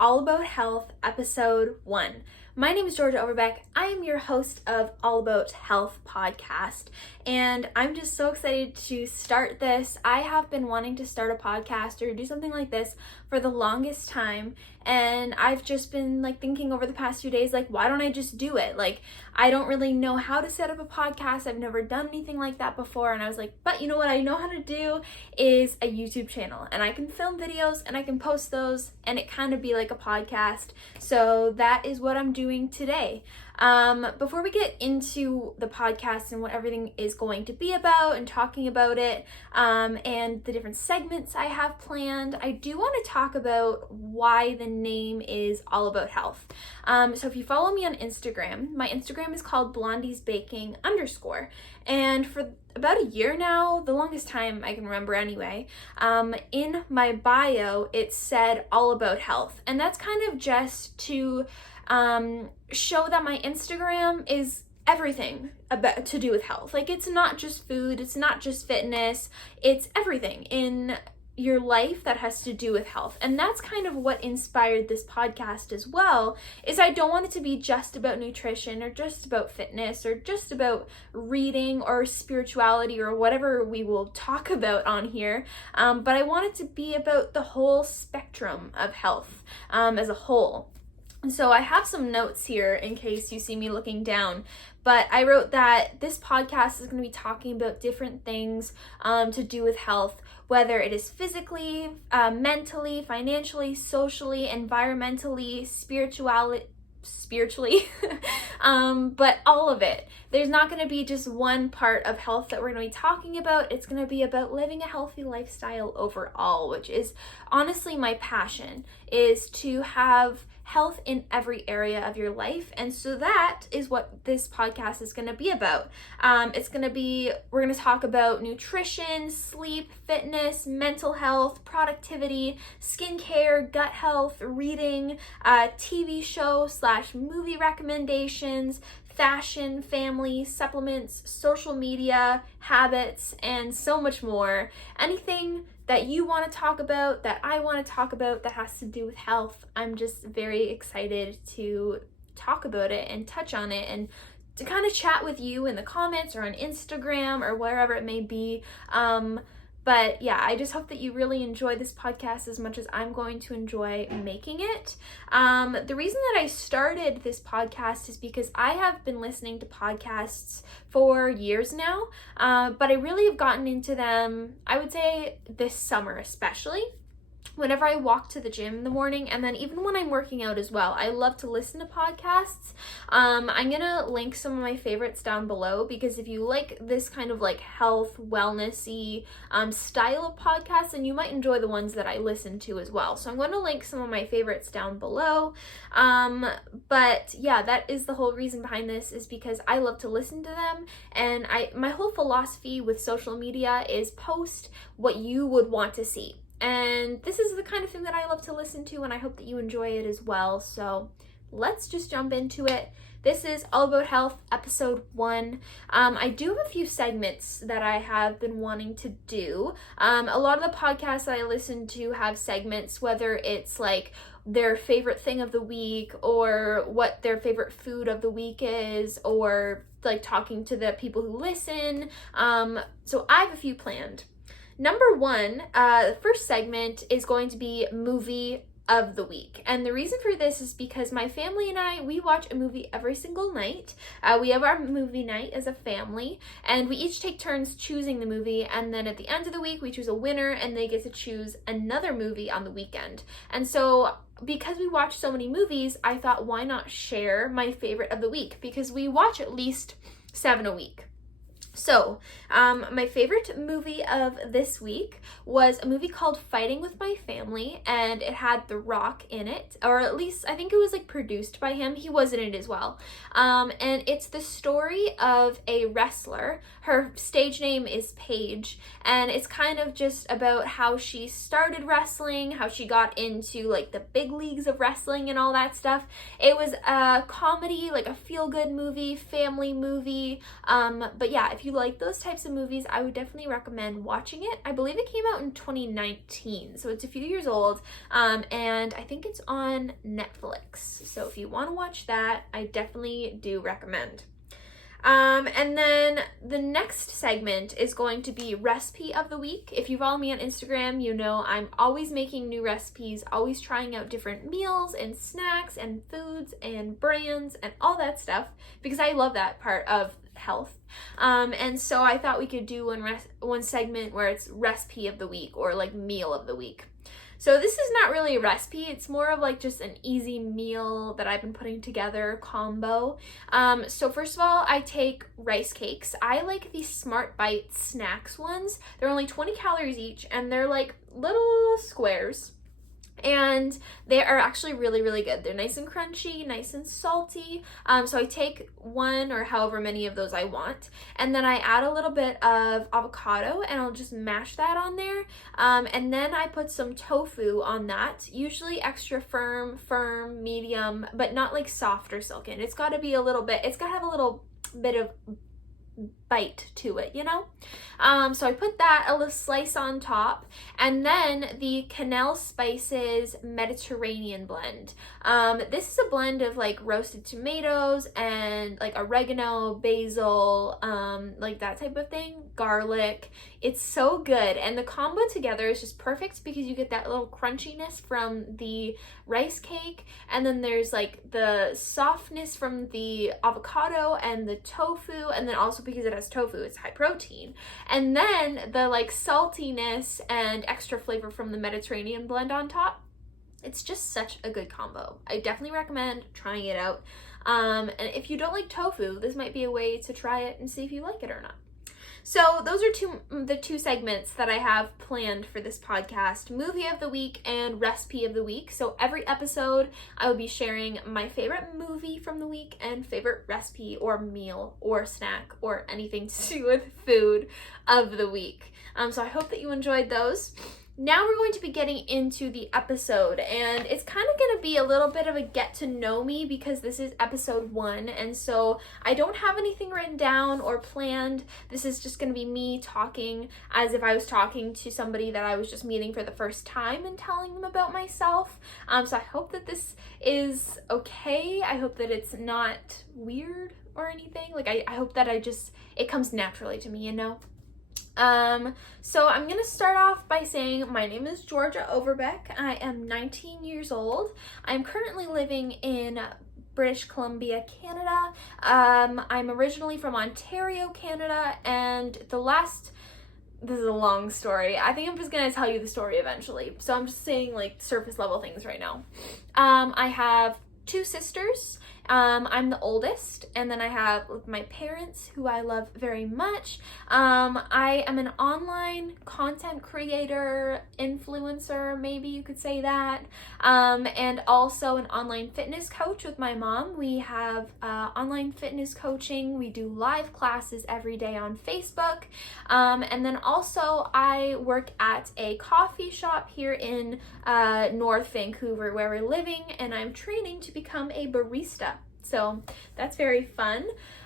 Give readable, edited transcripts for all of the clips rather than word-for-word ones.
All About Health, Episode 1. My name is Georgia Overbeck. I am your host of All About Health podcast, and I'm just so excited to start this. I have been wanting to start a podcast or do something like this for the longest time, and I've just been thinking over the past few days, why don't I just do it? I don't really know how to set up a podcast. I've never done anything like that before, and I was like, but you know what I know how to do is a YouTube channel, and I can film videos and I can post those and it kind of be like a podcast. So that is what I'm doing today. Before we get into the podcast and what everything is going to be about and talking about it, and the different segments I have planned, I do want to talk about why the name is All About Health. So if you follow me on Instagram, my Instagram is called blondiesbaking_. And for about a year now, the longest time I can remember anyway, in my bio, it said All About Health. And that's kind of just to show that my Instagram is everything about to do with health. It's not just food, it's not just fitness, it's everything in your life that has to do with health. And that's kind of what inspired this podcast as well, is I don't want it to be just about nutrition or just about fitness or just about reading or spirituality or whatever we will talk about on here, but I want it to be about the whole spectrum of health as a whole. So I have some notes here in case you see me looking down, but I wrote that this podcast is going to be talking about different things to do with health, whether it is physically, mentally, financially, socially, environmentally, spiritually, but all of it. There's not going to be just one part of health that we're going to be talking about. It's going to be about living a healthy lifestyle overall, which is honestly my passion, is to have health in every area of your life. And so that is what this podcast is going to be about. We're going to talk about nutrition, sleep, fitness, mental health, productivity, skincare, gut health, reading, TV show / movie recommendations, fashion, family, supplements, social media, habits, and so much more. Anything that you want to talk about, that I want to talk about, that has to do with health, I'm just very excited to talk about it and touch on it and to kind of chat with you in the comments or on Instagram or wherever it may be. But yeah, I just hope that you really enjoy this podcast as much as I'm going to enjoy making it. The reason that I started this podcast is because I have been listening to podcasts for years now, but I really have gotten into them, I would say this summer especially. Whenever I walk to the gym in the morning, and then even when I'm working out as well, I love to listen to podcasts. I'm gonna link some of my favorites down below, because if you like this kind of health, wellnessy style of podcasts, then you might enjoy the ones that I listen to as well. So I'm going to link some of my favorites down below. But yeah, that is the whole reason behind this, is because I love to listen to them, and my whole philosophy with social media is post what you would want to see. And this is the kind of thing that I love to listen to, and I hope that you enjoy it as well. So let's just jump into it. This is All About Health, Episode 1. I do have a few segments that I have been wanting to do. A lot of the podcasts that I listen to have segments, whether it's their favorite thing of the week, or what their favorite food of the week is, or talking to the people who listen. So I have a few planned. Number 1, the first segment is going to be movie of the week. And the reason for this is because my family and I, we watch a movie every single night. We have our movie night as a family, and we each take turns choosing the movie, and then at the end of the week we choose a winner and they get to choose another movie on the weekend. And so because we watch so many movies, I thought, why not share my favorite of the week, because we watch at least 7 a week. So, my favorite movie of this week was a movie called Fighting with My Family, and it had The Rock in it, or at least I think it was produced by him. He was in it as well. And it's the story of a wrestler. Her stage name is Paige, and it's kind of just about how she started wrestling, how she got into the big leagues of wrestling and all that stuff. It was a comedy, a feel-good movie, family movie. But yeah, if you like those types of movies, I would definitely recommend watching it. I believe it came out in 2019, so it's a few years old, and I think it's on Netflix. So if you want to watch that, I definitely do recommend. And then the next segment is going to be recipe of the week. If you follow me on Instagram, you know I'm always making new recipes, always trying out different meals and snacks and foods and brands and all that stuff, because I love that part of health. And so I thought we could do one segment where it's recipe of the week or like meal of the week. So this is not really a recipe, it's more of like just an easy meal that I've been putting together combo. So first of all, I take rice cakes. I like these Smart Bites snacks ones. They're only 20 calories each and they're like little squares. And they are actually really, really good. They're nice and crunchy, nice and salty. So I take one or however many of those I want, and then I add a little bit of avocado and I'll just mash that on there. And then I put some tofu on that, usually extra firm, medium, but not like soft or silken. It's got to be a little bit, it's got to have a little bit of bite to it, you know? So I put that, a little slice on top, and then the Canal Spices Mediterranean blend. This is a blend of like roasted tomatoes and like oregano, basil, like that type of thing, garlic. It's so good, and the combo together is just perfect because you get that little crunchiness from the rice cake, and then there's like the softness from the avocado and the tofu, and then also because it has tofu, it's high protein, and then the like saltiness and extra flavor from the Mediterranean blend on top. It's just such a good combo. I definitely recommend trying it out. And if you don't like tofu, this might be a way to try it and see if you like it or not. So those are the two segments that I have planned for this podcast, movie of the week and recipe of the week. So every episode I will be sharing my favorite movie from the week and favorite recipe or meal or snack or anything to do with food of the week. So I hope that you enjoyed those. Now we're going to be getting into the episode, and it's kind of going to be a little bit of a get to know me because this is episode 1, and so I don't have anything written down or planned. This is just going to be me talking as if I was talking to somebody that I was just meeting for the first time and telling them about myself. So I hope that this is okay. I hope that it's not weird or anything. Like I hope that it comes naturally to me, you know? So I'm gonna start off by saying my name is Georgia Overbeck. I am 19 years old. I'm currently living in British Columbia, Canada. I'm originally from Ontario, Canada, and this is a long story. I think I'm just gonna tell you the story eventually. So I'm just saying like surface level things right now. I have 2 sisters. I'm the oldest, and then I have my parents who I love very much. I am an online content creator, influencer, maybe you could say that, and also an online fitness coach with my mom. We have online fitness coaching. We do live classes every day on Facebook, and then also I work at a coffee shop here in North Vancouver where we're living, and I'm training to become a barista. So that's very fun.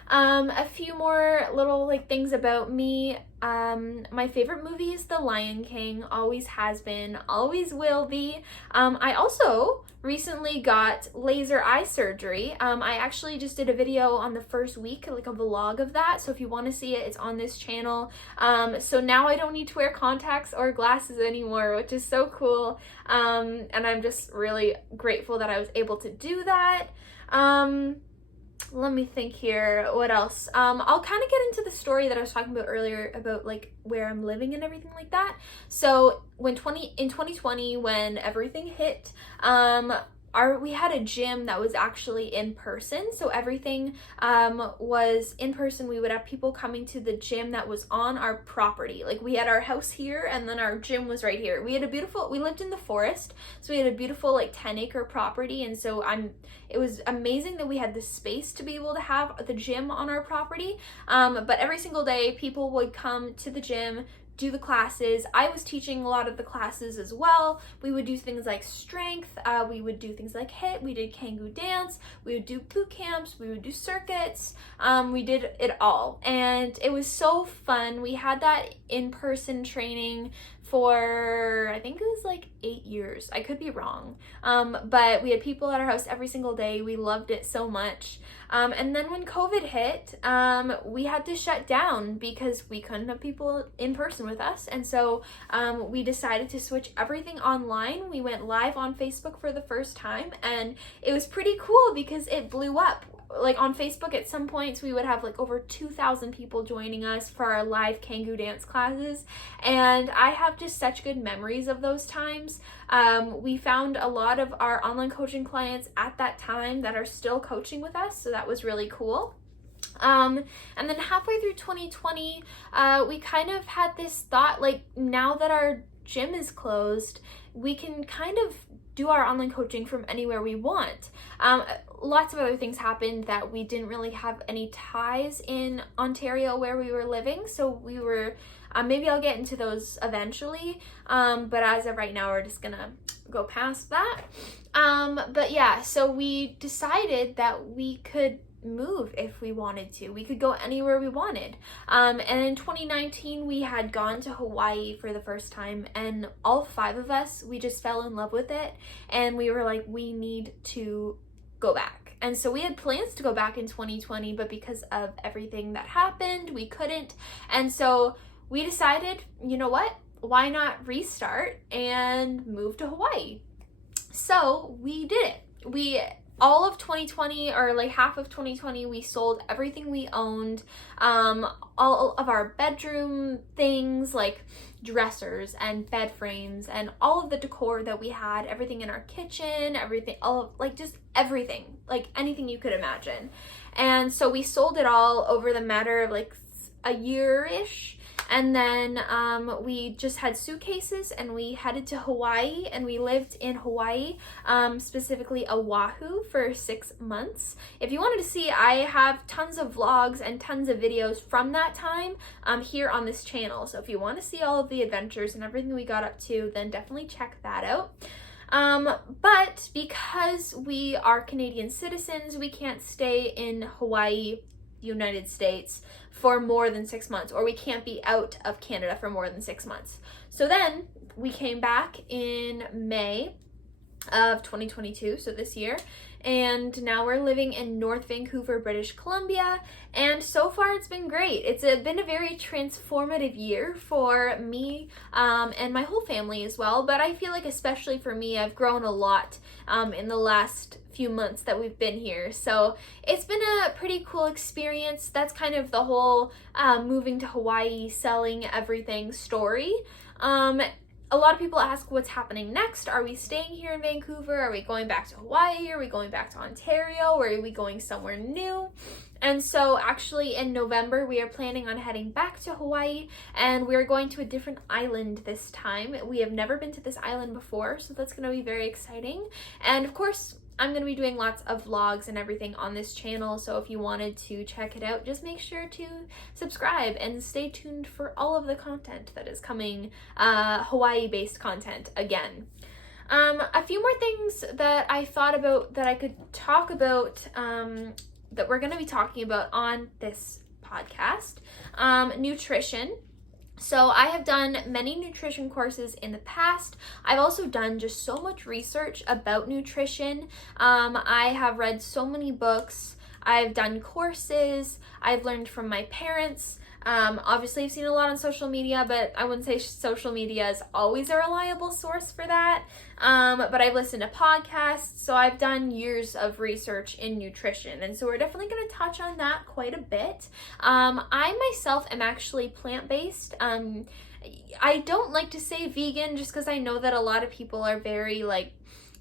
A few more little like things about me. My favorite movie is The Lion King, always has been, always will be. I also recently got laser eye surgery. I actually just did a video on the first week, like a vlog of that. So if you want to see it, it's on this channel. So now I don't need to wear contacts or glasses anymore, which is so cool. And I'm just really grateful that I was able to do that. Let me think here. What else? I'll kind of get into the story that I was talking about earlier about like where I'm living and everything like that. So in 2020, when everything hit, we had a gym that was actually in person. So everything was in person. We would have people coming to the gym that was on our property. Like we had our house here and then our gym was right here. We lived in the forest. So we had a beautiful like 10-acre property. And so it was amazing that we had the space to be able to have the gym on our property. But every single day people would come to the gym, do the classes. I was teaching a lot of the classes as well. We would do things like strength, we would do things like HIIT, we did Kangoo dance, we would do boot camps, we would do circuits, we did it all, and it was so fun. We had that in-person training for, I think it was like 8 years. I could be wrong. But we had people at our house every single day. We loved it so much. And then when COVID hit, we had to shut down because we couldn't have people in person with us. And so we decided to switch everything online. We went live on Facebook for the first time, and it was pretty cool because it blew up. Like on Facebook at some points we would have like over 2,000 people joining us for our live Kangoo dance classes, and I have just such good memories of those times. We found a lot of our online coaching clients at that time that are still coaching with us, so that was really cool. And then halfway through 2020, we kind of had this thought, like, now that our gym is closed, we can kind of do our online coaching from anywhere we want. Lots of other things happened that we didn't really have any ties in Ontario where we were living, so we were, maybe I'll get into those eventually, but as of right now we're just gonna go past that. But yeah, so we decided that we could move if we wanted to. We could go anywhere we wanted. And in 2019 we had gone to Hawaii for the first time, and all 5 of us, we just fell in love with it, and we were like, we need to go back. And so we had plans to go back in 2020, but because of everything that happened, we couldn't. And so we decided, you know what, why not restart and move to Hawaii? So we did it. All of 2020, or like half of 2020, we sold everything we owned, all of our bedroom things like dressers and bed frames and all of the decor that we had, everything in our kitchen, everything, all of, like, just everything, like anything you could imagine. And so we sold it all over the matter of like a year-ish. And then we just had suitcases and we headed to Hawaii, and we lived in Hawaii, specifically Oahu, for 6 months. If you wanted to see, I have tons of vlogs and tons of videos from that time here on this channel. So if you want to see all of the adventures and everything we got up to, then definitely check that out. But because we are Canadian citizens, we can't stay in Hawaii, United States, for more than 6 months, or we can't be out of Canada for more than 6 months. So then we came back in May of 2022, so this year, and now we're living in North Vancouver, British Columbia, and so far it's been great. It's been a very transformative year for me and my whole family as well, but I feel like especially for me, I've grown a lot in the last few months that we've been here. So it's been a pretty cool experience. That's kind of the whole moving to Hawaii, selling everything story. A lot of people ask what's happening next. Are we staying here in Vancouver? Are we going back to Hawaii? Are we going back to Ontario? Or are we going somewhere new? And so actually in November, we are planning on heading back to Hawaii, and we're going to a different island this time. We have never been to this island before, so that's going to be very exciting. And of course, I'm going to be doing lots of vlogs and everything on this channel, so if you wanted to check it out, just make sure to subscribe and stay tuned for all of the content that is coming, Hawaii-based content again. A few more things that I thought about that I could talk about, that we're going to be talking about on this podcast. Nutrition. So I have done many nutrition courses in the past. I've also done just so much research about nutrition. I have read so many books. I've done courses. I've learned from my parents. Obviously I've seen a lot on social media, but I wouldn't say social media is always a reliable source for that. But I've listened to podcasts, so I've done years of research in nutrition, and so we're definitely going to touch on that quite a bit. I myself am actually plant-based. I don't like to say vegan just because I know that a lot of people are very like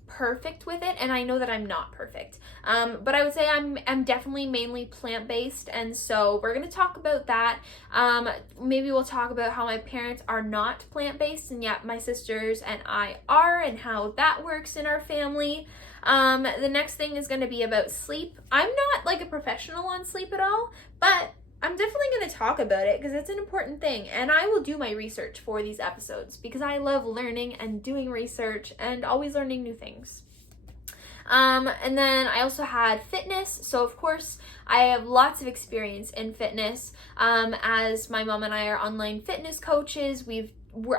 perfect with it, and I know that I'm not perfect, but I would say I'm definitely mainly plant-based, and so we're going to talk about that. Maybe we'll talk about how my parents are not plant-based and yet my sisters and I are, and how that works in our family. The next thing is going to be about sleep. I'm not like a professional on sleep at all, but I'm definitely going to talk about it because it's an important thing, and I will do my research for these episodes because I love learning and doing research and always learning new things. And then I also had fitness. So of course I have lots of experience in fitness. As my mom and I are online fitness coaches,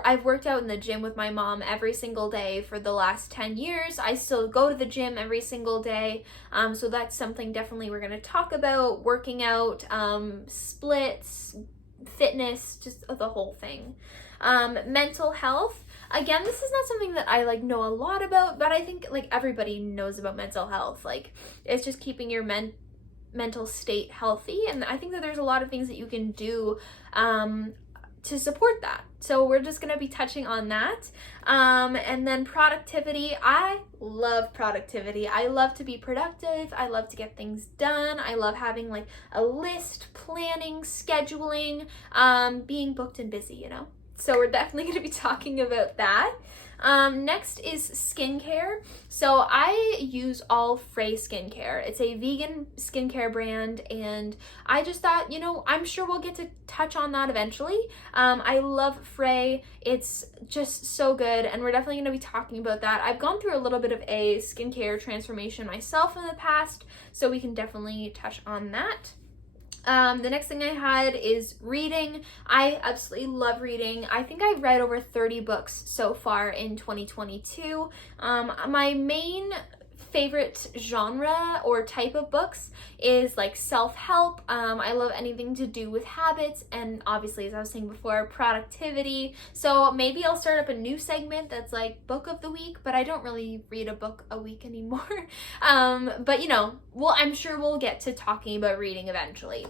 I've worked out in the gym with my mom every single day for the last 10 years. I still go to the gym every single day. So that's something definitely we're going to talk about, working out, splits, fitness, just the whole thing. Mental health. Again, this is not something that I know a lot about, but I think everybody knows about mental health. It's just keeping your mental state healthy, and I think that there's a lot of things that you can do to support that. So we're just going to be touching on that. And then productivity. I love productivity. I love to be productive. I love to get things done. I love having a list, planning, scheduling, being booked and busy, So we're definitely going to be talking about that. Next is skincare. So I use All Frey skincare. It's a vegan skincare brand, and I just thought, I'm sure we'll get to touch on that eventually. I love Frey. It's just so good, and we're definitely going to be talking about that. I've gone through a little bit of a skincare transformation myself in the past, so we can definitely touch on that. The next thing I had is reading. I absolutely love reading. I think I've read over 30 books so far in 2022. My main favorite genre or type of books is self-help. I love anything to do with habits, and obviously, as I was saying before, productivity. So maybe I'll start up a new segment that's book of the week, but I don't really read a book a week anymore. But I'm sure we'll get to talking about reading eventually.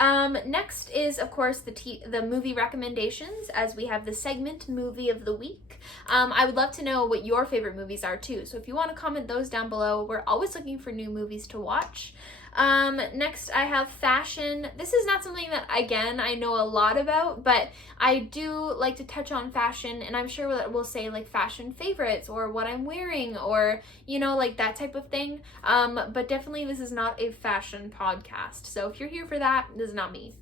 Next is, of course, the movie recommendations, as we have the segment movie of the week. I would love to know what your favorite movies are too. So if you want to comment those down below, we're always looking for new movies to watch. Next I have fashion. This is not something that, again, I know a lot about, but I do like to touch on fashion, and I'm sure that we'll say fashion favorites or what I'm wearing or, that type of thing. But definitely this is not a fashion podcast. So if you're here for that, this is not me.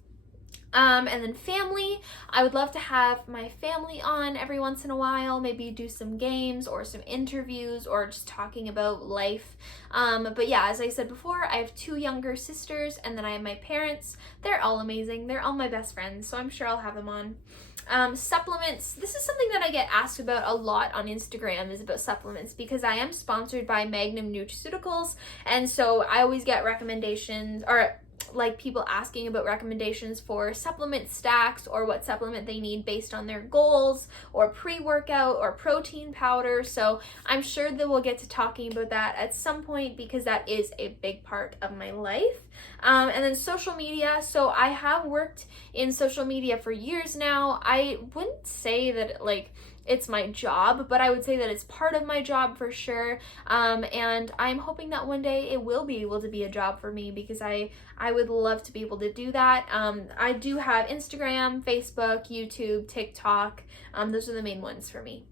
And then family. I would love to have my family on every once in a while, maybe do some games or some interviews or just talking about life. But yeah, as I said before, I have 2 younger sisters, and then I have my parents. They're all amazing. They're all my best friends, so I'm sure I'll have them on. Supplements. This is something that I get asked about a lot on Instagram, is about supplements, because I am sponsored by Magnum Nutraceuticals, and so I always get recommendations, or people asking about recommendations for supplement stacks or what supplement they need based on their goals, or pre-workout or protein powder. So I'm sure that we'll get to talking about that at some point, because that is a big part of my life. And then social media. So I have worked in social media for years now. I wouldn't say that it's my job, but I would say that it's part of my job for sure. And I'm hoping that one day it will be able to be a job for me, because I would love to be able to do that. I do have Instagram, Facebook, YouTube, TikTok. Those are the main ones for me.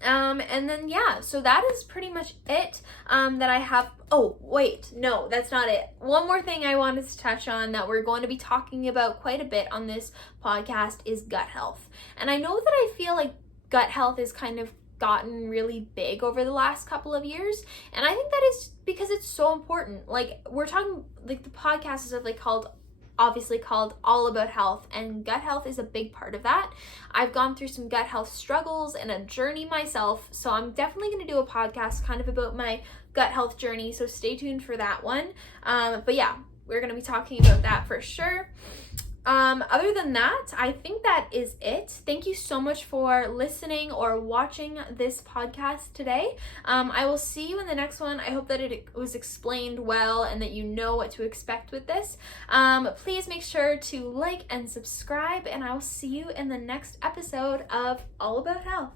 And then yeah, so that is pretty much it that I have. Oh wait, no, that's not it. One more thing I wanted to touch on that we're going to be talking about quite a bit on this podcast is gut health. And I know that I feel gut health has kind of gotten really big over the last couple of years, and I think that is because it's so important. We're talking, the podcast is obviously called All About Health, and gut health is a big part of that. I've gone through some gut health struggles and a journey myself, so I'm definitely going to do a podcast kind of about my gut health journey, so stay tuned for that one. But yeah, we're going to be talking about that for sure. Other than that, I think that is it. Thank you so much for listening or watching this podcast today. I will see you in the next one. I hope that it was explained well and that you know what to expect with this. Please make sure to like and subscribe, and I will see you in the next episode of All About Health.